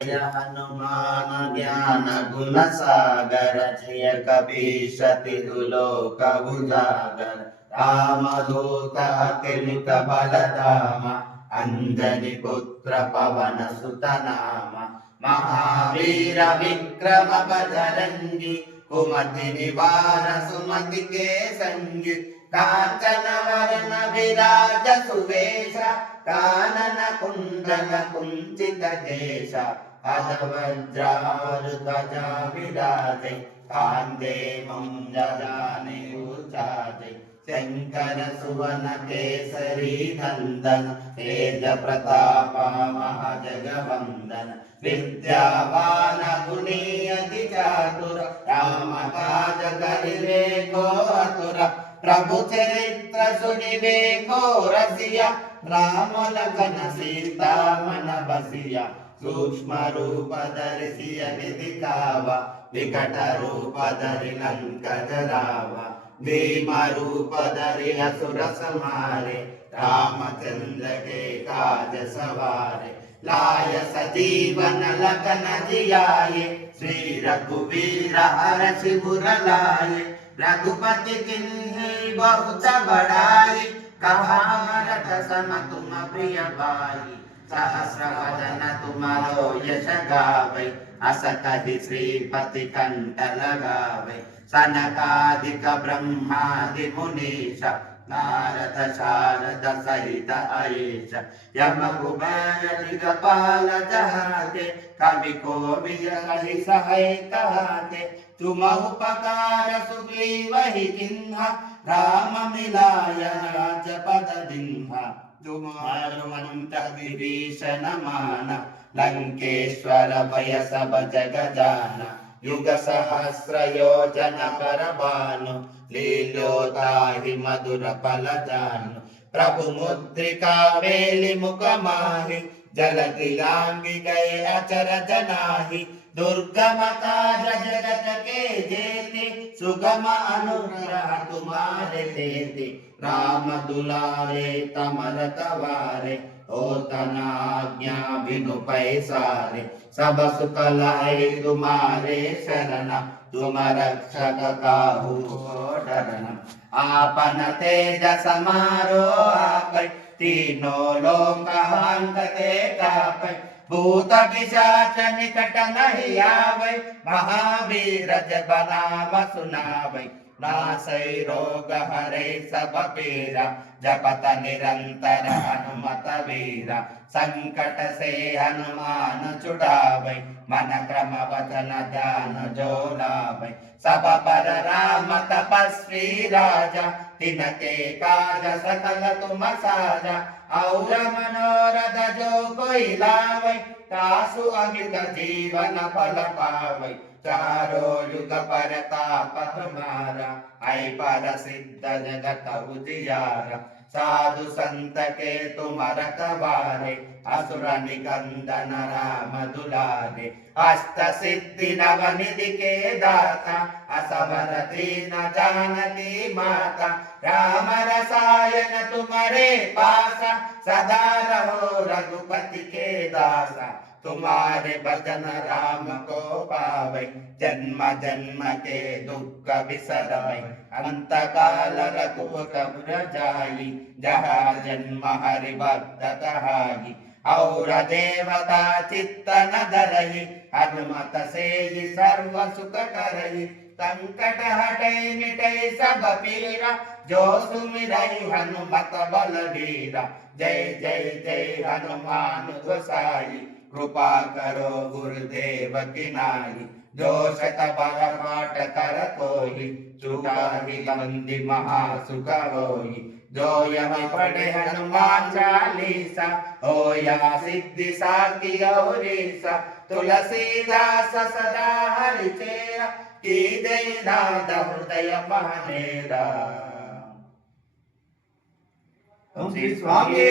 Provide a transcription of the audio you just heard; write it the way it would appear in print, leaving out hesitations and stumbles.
जय हनुमान ज्ञान गुण सागर जय कपीश तिहु लोक उजागर रामदूत अतुलित बल धाम अंजनी पुत्र पवन सुत नाम महावीर विक्रम बजरंगी कुमति निवार सुमति के संगी कांचन वरण विराज सुवेश कानन कुंडल कुंचित केश अधवज्रावृतजा विराजे कांदे मुंजजाने ऊर्जाजे शंकर सुवन केसरी नंदन तेज प्रताप महाजगवंदन विद्यावान गुणी अति चातुर राम काज करिवे को आतुर प्रभु चरित्र सुनिवे को रसिया राम लखन सीता मन बसिया सूक्ष्म रूप धरिसिय दिखावा विकट रूप धरि लंक जरावा भीम रूप धरि असुर संहारे रामचंद्र के काज सवारे लाय सजीवन लखन जियाए श्री रघुवीर हर्षि उर लाए रघुपति किन्ही बहुत बड़ाई कहा मरत सम तुम प्रिय भाई सहस्र वदन तुम्हारो यश गावै अस कहि श्रीपति कंठ लगावै सनकादिक ब्रह्मादि मुनीश नारद शारद सहित अयीश यम कुबेर दिगपाल जहाते कवि कोविद कहि सहाय कहाते तुम उपकार सुग्रीवहि किन्हा राम मिलाय राजपद दिन्हा तुमारुमंत विभीषण मान लंकेश्वर भय सब जग जाना युग सहस्र योजन पर भानु लील्योताहि मधुर फल जानु प्रभु मुद्रिका वेलि मुख माहि जलधि लांघि गए अचरज नाही दुर्गम काज जगत के जेते सुगम अनुग्रह तुम्हारे तेते राम दुलारे तमर तवारे ओ तनाज्ञा बिनु पैसारे सब सुख लाए तुम्हारे शरण तुम रक्षक काहू को डरना आपन तेज समारो आपै तीनों लोक हांकते कापै भूत पिशाच निकट नहीं आवे महावीर जब नाम सुनावे नासै रोग हरै सब पीरा जपत निरंतर हनुमत वीरा संकट से हनुमान छुड़ावे मन क्रम वचन ध्यान जो लावे सब पर राम तपस्वी राजा तिनके काज सकल तुम साजा और मनोरथ जो कोई लावे तासु अमित जीवन फल पावे चारो युग परताप तुम्हारा ऐ पर सिद्ध जगत उजियारा साधु संत के तुम रखवारे असुर निकंदन राम दुलारे अष्ट सिद्धि नव निधि के दाता असवर दीन जानकी माता राम रसायन तुम्हारे पासा सदा रहो रघुपति के दासा तुम्हारे भजन राम को पावे जन्म जन्म के दुख बिसरवे अंत काल रघुपुर जाई जहाँ जन्म हरि भक्त कहाई और देवता चित्त न धरहि हनुमत से सर्व सुख करहि संकट हटै मिटै सब पीरा जो सुमिरै हनुमत बलवीरा जय जय जय हनुमान गोसाई कृपा करो गुरुदेव की नाई जो शत बार पाठ कर कोई चुकाहि बंदी महासुख होई जो यम पढ़े हनुमान चालीसा हो या सिद्धि साखी गौरीसा तुलसीदास सदा हरि चेरा की दे नाद हृदय महनेरा। ओम श्री स्वामी